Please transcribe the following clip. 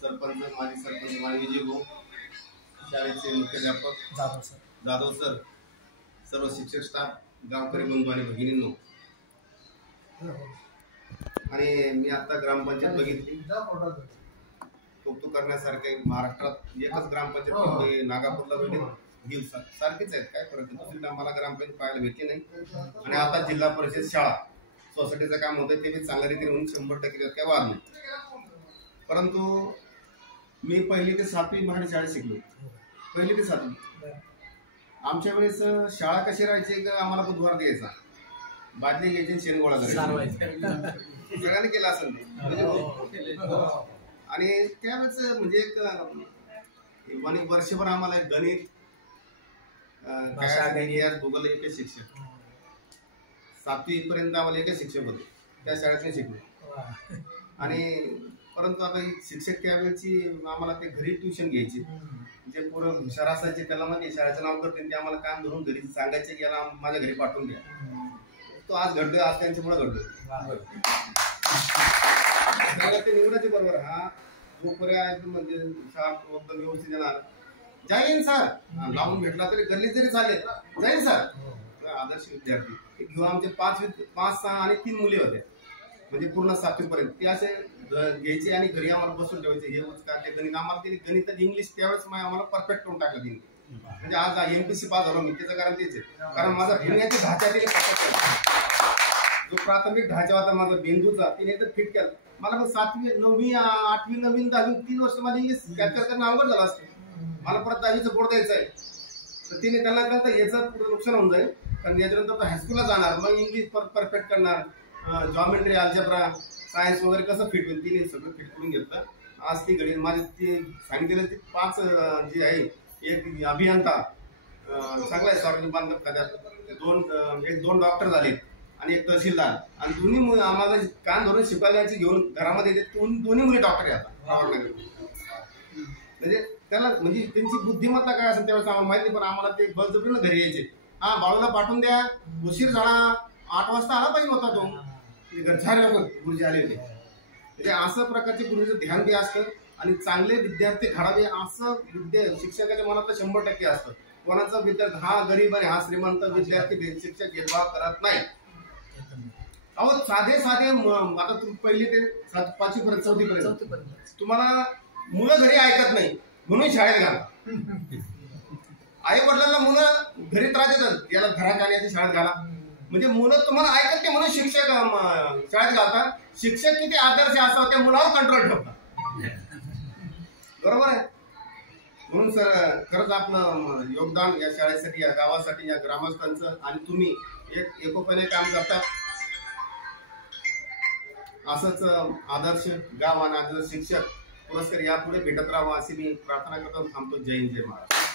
सरपंच, माजी सरपंच, माजी विजय भाऊ, शाळेचे मुख्याध्यापक जाधव सर, सर्व शिक्षक स्टाफ, गावकरी बंधू आणि भगिनींनो, आणि मी आता ग्रामपंचायत बघितली. कौतुक करण्यासारखे महाराष्ट्रात एकच ग्रामपंचायत नागापूरला भेटेल सारखीच आहेत, काय फरक दुसरी आम्हाला ग्रामपंचायत पाहायला भेटली नाही. आणि आता जिल्हा परिषद शाळा सोसायटीचं काम होतं ते चांगल्या रीतीने होऊन 100% काय वाद नाही. परंतु मी 1ली ते 7वी मराठी शाळेत शिकलो. 1ली ते 7वी आमच्या वेळेस शाळा कशी राहायची का आम्हाला बुधवार द्यायचा, बादली घ्यायची, शेणगोळा करायचा. सगळ्यांनी केलं असेल ते. आणि त्यावेळेस म्हणजे एक वर्षभर आम्हाला गणित, इतिहास, भूगोल एकच शिक्षक. 7वी पर्यंत आम्हाला एकच शिक्षक होते, त्या शाळेत शिकलो. आणि परंतु आता शिक्षक त्यावेळेची आम्हाला ते घरी ट्युशन घ्यायची. जे पोरं हुशार असायचे त्याला म्हणजे शाळेचं नाव करते ते आम्हाला काम धरून घरी सांगायचे की याला माझ्या घरी पाठवून द्या. तो आज घडतोय, आज त्यांच्यामुळे घडतोय. ते निवडायचे बरोबर. हा जोपर्यंत म्हणजे शाळा व्यवस्थित येणार, जाईन सर लावून भेटला तरी गल्ली जरी चालेल, जाईन सर. आदर्श विद्यार्थी घेऊन आमचे 5, 6 आणि 3 मुली होत्या, म्हणजे पूर्ण 7वी पर्यंत. ते असे घ्यायचे आणि घरी आम्हाला बसून ठेवायचे. हे ते गणित आम्हाला ते गणित इंग्लिश त्यावेळेस आम्हाला परफेक्ट करून टाकलं तिने. म्हणजे आज MPSC पास झालो मी, त्याचं कारण तेच आहे. कारण माझा भिण्याच्या ढाचा तिने जो प्राथमिक ढाचा होता माझा बिंदूचा, तिने तर फिट केला. मला मग 7वी, 9वी, 8वी, 9वी, 10वी 3 वर्ष मला इंग्लिश कॅप्चर करणं अवघड झालं असतं. मला परत 10वीचं बोर्ड द्यायचं आहे, तर तिने त्यांना कळतं याचं पुढे नुकसान होऊन जाईल. कारण याच्यानंतर हायस्कूलला जाणार, मग इंग्लिश परफेक्ट करणार, जॉमेट्री, अल्जेब्रा, सायन्स वगैरे कसं फिट होईल, तिने सगळं फिट करून घेतलं. आज ती घडी माझे ते सांगितलेलं ते 5 जे आहे, एक अभियंता चांगला आहे सार्वजनिक बांधकाम खात्यात, 2 डॉक्टर झाले आणि एक तहसीलदार. आणि दोन्ही आम्हाला कान धरून शिकवायला घेऊन घरामध्ये येते. दोन्ही मुली डॉक्टर आहे आता. म्हणजे त्याला म्हणजे त्यांची बुद्धिमत्ता काय असेल त्यावेळेस आम्हाला माहिती, पण आम्हाला ते बळजबरीनं घरी यायचे. हा बाळूला पाठवून द्या, उशीर झाला, 8 वाजता आला पाहिजे होता तो. घरच्याला गुरुजी आले होते. म्हणजे असं प्रकारचे गुरुजीचं ध्यान बी असतं आणि चांगले विद्यार्थी घडावे असं शिक्षकाच्या मनात 100% असतं. कोणाचा विद्यार्थी हा गरीब आणि हा श्रीमंत विद्यार्थी शिक्षक भेदभाव करत नाही. अहो साधे आता तुम्ही 1ली ते 5वी पर्यंत, 4थी पर्यंत तुम्हाला मुलं घरी ऐकत नाही म्हणून शाळेत घाला. आई वडिलांना मुलं घरी त्रास देतात, याला घरात आल्याची शाळेत घाला. म्हणजे मुलं तुम्हाला ऐकत नाही म्हणून शिक्षक शाळेत घालतात. शिक्षक किती आदर्श असावं त्या मुलावर कंट्रोल ठेवतात. बरोबर आहे. म्हणून सर खरंच आपलं योगदान या शाळेसाठी, या गावासाठी, या ग्रामस्थांचं, आणि तुम्ही एक एकोप्याने काम करता. असंच आदर्श गाव आणि आदर्श शिक्षक पुरस्कार यापुढे भेटत राहावा अशी मी प्रार्थना करतो. थांबतो. जय हिंद, जय महाराष्ट्र.